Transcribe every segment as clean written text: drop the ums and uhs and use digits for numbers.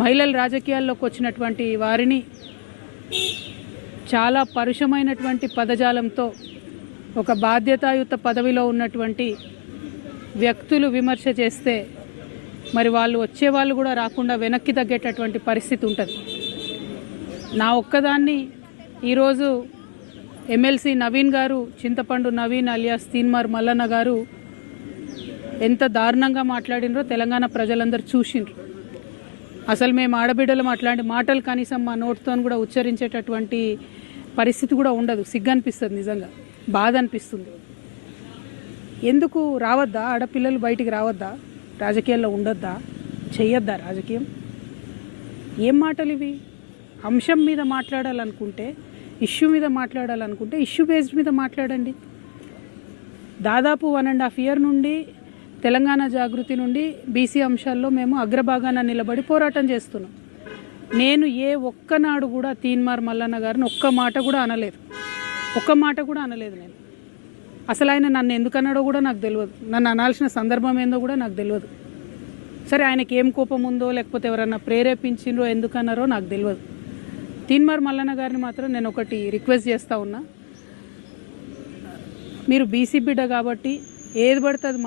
మహిళల రాజకీయాల్లోకి వచ్చినటువంటి వారిని చాలా పరుషమైనటువంటి పదజాలంతో ఒక బాధ్యతాయుత పదవిలో ఉన్నటువంటి వ్యక్తులు విమర్శ చేస్తే మరి వాళ్ళు వచ్చేవాళ్ళు కూడా రాకుండా వెనక్కి తగ్గేటటువంటి పరిస్థితి ఉంటుంది. నా ఒక్కదాన్ని ఈరోజు ఎమ్మెల్సీ నవీన్ గారు, చింతపండు నవీన్ అలియాస్ తీన్మార్ మల్లన్న గారు ఎంత దారుణంగా మాట్లాడినరో తెలంగాణ ప్రజలందరూ చూసిండ్రు. అసలు మేము ఆడబిడ్డలు అట్లాంటి మాటలు కనీసం మా నోటితో కూడా ఉచ్చరించేటటువంటి పరిస్థితి కూడా ఉండదు. సిగ్గు అనిపిస్తుంది, నిజంగా బాధ అనిపిస్తుంది. ఎందుకు రావద్దా? ఆడపిల్లలు బయటికి రావద్దా? రాజకీయాల్లో ఉండొద్దా? చెయ్యొద్దా రాజకీయం? ఏం మాటలు ఇవి? అంశం మీద మాట్లాడాలనుకుంటే, ఇష్యూ మీద మాట్లాడాలనుకుంటే ఇష్యూ బేస్డ్ మీద మాట్లాడండి. దాదాపు 1.5 year నుండి తెలంగాణ జాగృతి నుండి బీసీ అంశాల్లో మేము అగ్రభాగాన నిలబడి పోరాటం చేస్తున్నాం. నేను ఏ ఒక్కనాడు కూడా తీన్మార్ మల్లన్న గారిని ఒక్క మాట కూడా అనలేదు. నేను అసలు ఆయన నన్ను ఎందుకన్నాడో కూడా నాకు తెలియదు. నన్ను అనాల్సిన సందర్భం ఏందో కూడా నాకు తెలియదు. సరే, ఆయనకి ఏం కోపం ఉందో లేకపోతే ఎవరన్నా ప్రేరేపించిండ్రో ఎందుకన్నారో నాకు తెలియదు. తీన్మార్ మల్లన్న గారిని మాత్రం నేను ఒకటి రిక్వెస్ట్ చేస్తూ ఉన్నా. మీరు బీసీ బిడ్డ కాబట్టి ఏది పడితే అది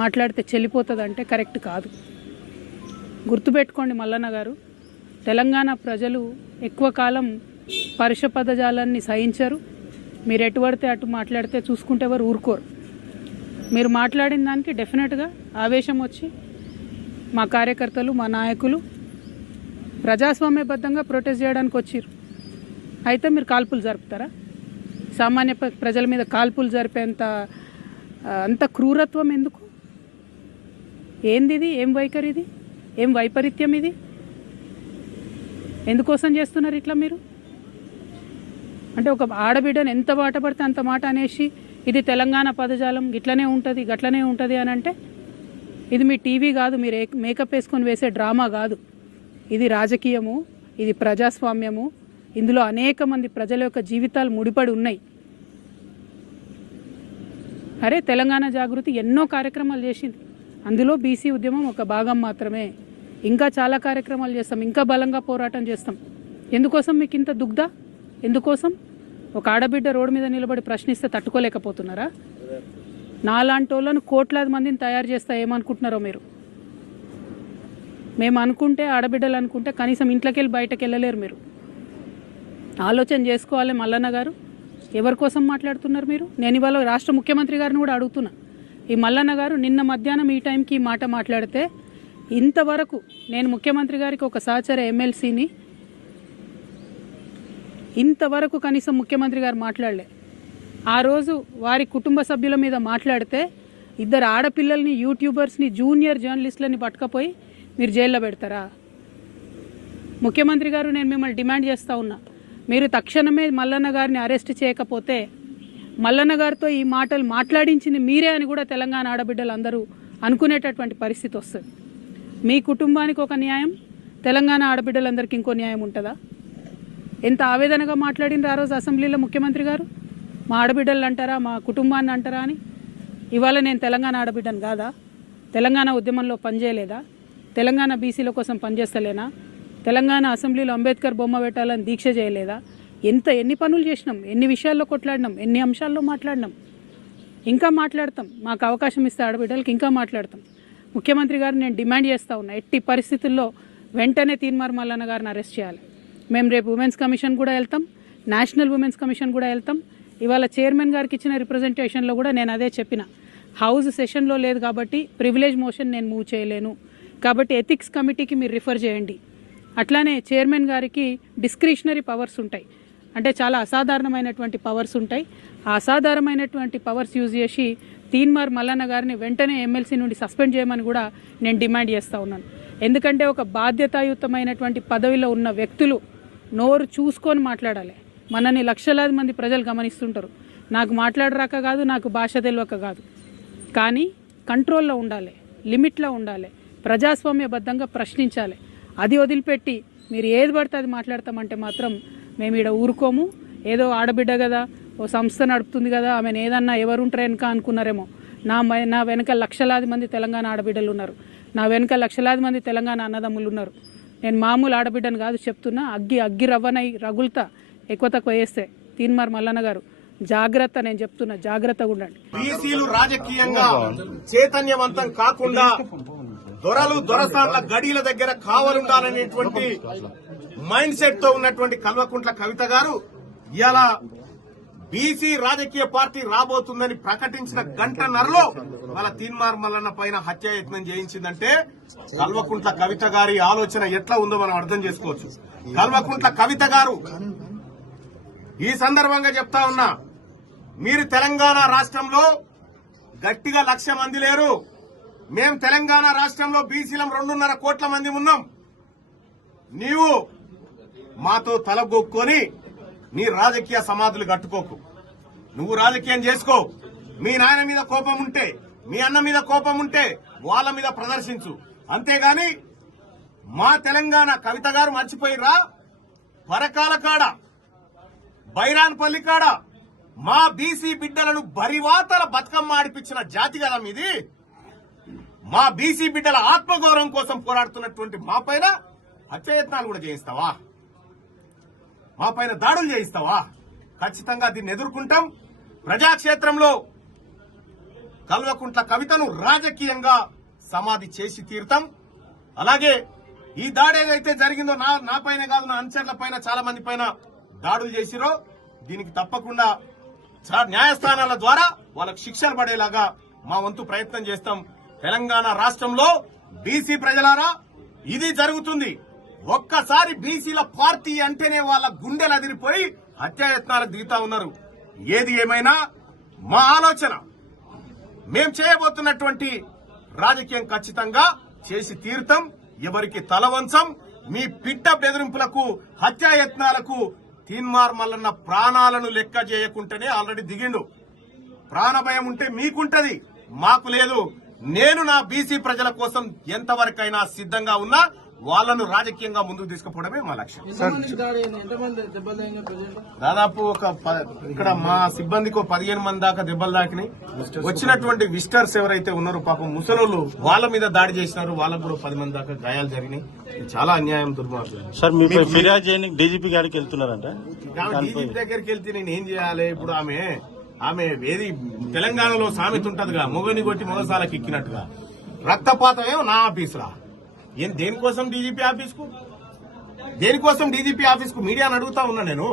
మాట్లాడితే చెల్లిపోతుందంటే కరెక్ట్ కాదు. గుర్తుపెట్టుకోండి మల్లన్న గారు, తెలంగాణ ప్రజలు ఎక్కువ కాలం పరుష పదజాలాన్ని సహించరు. మీరు ఎటు పడితే అటు మాట్లాడితే చూసుకుంటే ఎవరు ఊరుకోరు. మీరు మాట్లాడిన దానికి డెఫినెట్గా ఆవేశం వచ్చి మా కార్యకర్తలు, మా నాయకులు ప్రజాస్వామ్యబద్ధంగా ప్రొటెస్ట్ చేయడానికి వచ్చారు. అయితే మీరు కాల్పులు జరుపుతారా? సామాన్య ప్రజల మీద కాల్పులు జరిపేంత అంత క్రూరత్వం ఎందుకు? ఏంది ఇది? ఏం వైఖరి ఇది? ఏం వైపరీత్యం ఇది? ఎందుకోసం చేస్తున్నారు ఇట్లా మీరు? అంటే ఒక ఆడబిడ్డను ఎంత మాట పడితే అంత మాట అనేసి ఇది తెలంగాణ పదజాలం ఇట్లనే ఉంటుంది గట్లనే ఉంటుంది అని అంటే ఇది మీ టీవీ కాదు, మీరు మేకప్ వేసుకొని వేసే డ్రామా కాదు. ఇది రాజకీయము, ఇది ప్రజాస్వామ్యము. ఇందులో అనేక మంది ప్రజల యొక్క జీవితాలు ముడిపడి ఉన్నాయి. అరే, తెలంగాణ జాగృతి ఎన్నో కార్యక్రమాలు చేసింది. అందులో బీసీ ఉద్యమం ఒక భాగం మాత్రమే. ఇంకా చాలా కార్యక్రమాలు చేస్తాం, ఇంకా బలంగా పోరాటం చేస్తాం. ఎందుకోసం మీకు ఇంత దుగ్ధ? ఎందుకోసం? ఒక ఆడబిడ్డ రోడ్డు మీద నిలబడి ప్రశ్నిస్తే తట్టుకోలేకపోతున్నారా? నాలాంటి వాళ్ళను కోట్లాది మందిని తయారు చేస్తా ఏమనుకుంటున్నారో మీరు? మేము అనుకుంటే, ఆడబిడ్డలు అనుకుంటే కనీసం ఇంట్లోకి వెళ్ళి బయటకు వెళ్ళలేరు. మీరు ఆలోచన చేసుకోవాలి. మల్లన్న గారు, ఎవరి కోసం మాట్లాడుతున్నారు మీరు? నేను ఇవాళ రాష్ట్ర ముఖ్యమంత్రి గారిని కూడా అడుగుతున్నా. ఈ మల్లన్న గారు నిన్న మధ్యాహ్నం ఈ టైంకి ఈ మాట మాట్లాడితే ఇంతవరకు నేను ముఖ్యమంత్రి గారికి ఒక సహచర ఎమ్మెల్సీని ఇంతవరకు కనీసం ముఖ్యమంత్రి గారు మాట్లాడలే. ఆ రోజు వారి కుటుంబ సభ్యుల మీద మాట్లాడితే 2 ఆడపిల్లల్ని, యూట్యూబర్స్ని, జూనియర్ జర్నలిస్టులని పట్టుకపోయి మీరు జైల్లో పెడతారా? ముఖ్యమంత్రి గారు, నేను మిమ్మల్ని డిమాండ్ చేస్తూ ఉన్నా, మీరు తక్షణమే మల్లన్న గారిని అరెస్ట్ చేయకపోతే మల్లన్న గారితో ఈ మాటలు మాట్లాడించింది మీరే అని కూడా తెలంగాణ ఆడబిడ్డలు అందరూ అనుకునేటటువంటి పరిస్థితి వస్తుంది. మీ కుటుంబానికి ఒక న్యాయం, తెలంగాణ ఆడబిడ్డలందరికీ ఇంకో న్యాయం ఉంటుందా? ఎంత ఆవేదనగా మాట్లాడినారు ఆ రోజు అసెంబ్లీలో ముఖ్యమంత్రి గారు. మా ఆడబిడ్డలు అంటారా, మా కుటుంబాన్ని అంటారా అని. ఇవాళ నేను తెలంగాణ ఆడబిడ్డను కాదా? తెలంగాణ ఉద్యమంలో పనిచేయలేదా? తెలంగాణ బీసీల కోసం పనిచేస్తలేనా? తెలంగాణ అసెంబ్లీలో అంబేద్కర్ బొమ్మ పెట్టాలని దీక్ష చేయలేదా? ఎన్ని పనులు చేసినాం, ఎన్ని విషయాల్లో కొట్లాడినాం, ఎన్ని అంశాల్లో మాట్లాడినాం, ఇంకా మాట్లాడతాం. మాకు అవకాశం ఇస్తే ఆడబిడ్డలకి ఇంకా మాట్లాడతాం. ముఖ్యమంత్రి గారు నేను డిమాండ్ చేస్తూ ఉన్నా, ఎట్టి పరిస్థితుల్లో వెంటనే తీన్మార్ మల్లన్న గారిని అరెస్ట్ చేయాలి. మేము రేపు ఉమెన్స్ కమిషన్ కూడా వెళ్తాం, నేషనల్ ఉమెన్స్ కమిషన్ కూడా వెళ్తాం. ఇవాళ చైర్మన్ గారికి ఇచ్చిన రిప్రజెంటేషన్లో కూడా నేను అదే చెప్పిన. హౌస్ సెషన్లో లేదు కాబట్టి ప్రివిలేజ్ మోషన్ నేను మూవ్ చేయలేను, కాబట్టి ఎథిక్స్ కమిటీకి మీరు రిఫర్ చేయండి. అట్లానే చైర్మన్ గారికి డిస్క్రిషనరీ పవర్స్ ఉంటాయి, అంటే చాలా అసాధారణమైనటువంటి పవర్స్ ఉంటాయి. ఆ అసాధారణమైనటువంటి పవర్స్ యూజ్ చేసి తీన్మార్ మల్లన్న గారిని వెంటనే ఎమ్మెల్సీ నుండి సస్పెండ్ చేయమని కూడా నేను డిమాండ్ చేస్తూ ఉన్నాను. ఎందుకంటే ఒక బాధ్యతాయుతమైనటువంటి పదవిలో ఉన్న వ్యక్తులు నోరు చూసుకొని మాట్లాడాలి. మనని లక్షలాది మంది ప్రజలు గమనిస్తుంటారు. నాకు మాట్లాడరాక కాదు, నాకు భాష తెలియక కాదు, కానీ కంట్రోల్లో ఉండాలి, లిమిట్లో ఉండాలి, ప్రజాస్వామ్యబద్ధంగా ప్రశ్నించాలి. అది వదిలిపెట్టి మీరు ఏది పడితే అది మాట్లాడతామంటే మాత్రం మేము ఇక్కడ ఊరుకోము. ఏదో ఆడబిడ్డ కదా, ఓ సంస్థ నడుపుతుంది కదా, ఆమెను ఏదన్నా ఎవరుంటారు వెనక అనుకున్నారేమో. నా వెనక లక్షలాది మంది తెలంగాణ ఆడబిడ్డలు ఉన్నారు. నా వెనుక లక్షలాది మంది తెలంగాణ అన్నదమ్ములు ఉన్నారు. నేను మామూలు ఆడబిడ్డను కాదు చెప్తున్నా. అగ్గి రవ్వనై రగులుతా ఎక్కువ తక్కువ వేస్తే తీన్మార్ మల్లన్న గారు జాగ్రత్త, నేను చెప్తున్నా జాగ్రత్తగా ఉండండి. బీసీలు రాజకీయంగా చైతన్యవంతం కాకుండా దొరసాన్ల గడీల దగ్గర కావలుండాలనేటువంటి మైండ్ సెట్ తో ఉన్నటువంటి కల్వకుంట్ల కవిత గారు ఇలా బీసీ రాజకీయ పార్టీ రాబోతుందని ప్రకటించిన గంటన్నరలో వాళ్ళ తీన్మార్ మల్లన్న పైన హత్యాయత్నం చేయించిందంటే కల్వకుంట్ల కవిత గారి ఆలోచన ఎట్లా ఉందో మనం అర్థం చేసుకోవచ్చు. కల్వకుంట్ల కవిత గారు ఈ సందర్భంగా చెప్తా ఉన్నా, మీరు తెలంగాణ రాష్ట్రంలో గట్టిగా 1,00,000 మంది లేరు. మేం తెలంగాణ రాష్ట్రంలో బీసీలం 2.5 కోట్ల మంది ఉన్నాం. నీవు మాతో తలగొక్కొని నీ రాజకీయ సమాధులు కట్టుకోకు. నువ్వు రాజకీయం చేసుకో. మీ నాయన మీద కోపం ఉంటే, మీ అన్న మీద కోపం ఉంటే వాళ్ళ మీద ప్రదర్శించు. అంతేగాని మా తెలంగాణ కవిత గారు మర్చిపోయిరా, పరకాల కాడ బైరాన్పల్లి కాడ మా బీసీ బిడ్డలను బరివాతల బతుకమ్మ ఆడిపించిన జాతి కదా మీది. మా బీసీ బిడ్డల ఆత్మగౌరవం కోసం పోరాడుతున్నటువంటి మా పైన హత్యాయత్నాలు కూడా చేయిస్తావా? మా పైన దాడులు చేయిస్తావా? ఖచ్చితంగా దీన్ని ఎదుర్కొంటాం. ప్రజాక్షేత్రంలో కల్వకుంట్ల కవితను రాజకీయంగా సమాధి చేసి తీరుతాం. అలాగే ఈ దాడి ఏదైతే జరిగిందో నా పైన కాదు, నా అనుచరుల పైన, చాలా మంది పైన దాడులు చేసిరో దీనికి తప్పకుండా న్యాయస్థానాల ద్వారా వాళ్ళకు శిక్షలు పడేలాగా మా వంతు ప్రయత్నం చేస్తాం. తెలంగాణ రాష్ట్రంలో బీసీ ప్రజలారా ఇది జరుగుతుంది. ఒక్కసారి బీసీల పార్టీ అంటేనే వాళ్ళ గుండెలు అదిరిపోయి హత్యాయత్నాలకు దిగుతా ఉన్నారు. ఏది ఏమైనా మా ఆలోచన, మేం చేయబోతున్నటువంటి రాజకీయం ఖచ్చితంగా చేసి తీరుతాం. ఎవరికి తల వంచం. మీ పిట్ట బెదిరింపులకు, హత్యాయత్నాలకు తీన్మార్ మల్లన్న ప్రాణాలను లెక్క చేయకుంటేనే ఆల్రెడీ దిగిండు. ప్రాణ భయం ఉంటే మీకుంటది, మాకు లేదు. నేను నా బీసీ ప్రజల కోసం ఎంతవరకైనా సిద్ధంగా ఉన్నా. వాళ్ళను రాజకీయంగా ముందుకు తీసుకుపోవడమే మా లక్ష్యం. దాదాపు ఇక్కడ మా సిబ్బందికి 15 మంది దాకా దెబ్బలు తాకినాయి. వచ్చినటువంటి విజిటర్స్ ఎవరైతే ఉన్నారో పాపం ముసలోళ్ళు, వాళ్ళ మీద దాడి చేసినారు. వాళ్ళకు కూడా 10 మంది దాకా గాయాలు జరిగినాయి. చాలా అన్యాయం, దుర్మార్గం. సార్ మీ ఫిర్యాదు చేయడానికి డీజీపీ గారికి వెళ్తున్నారంట. డీజీపీ దగ్గరికి వెళ్తే నేను ఏం చేయాలి? ఇప్పుడు ఆమె ఏది తెలంగాణలో సామెత ఉంటదిగా, మొగని కొట్టి మొగసాలకు ఎక్కినట్టుగా. రక్తపాతం ఏమో నా ఆఫీసులా? దేనికోసం డీజీపీ ఆఫీస్కు మీడియాను అడుగుతా ఉన్నా నేను.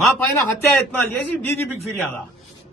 మా పైన హత్యాయత్నాలు చేసి డీజీపీకి ఫిర్యాదా?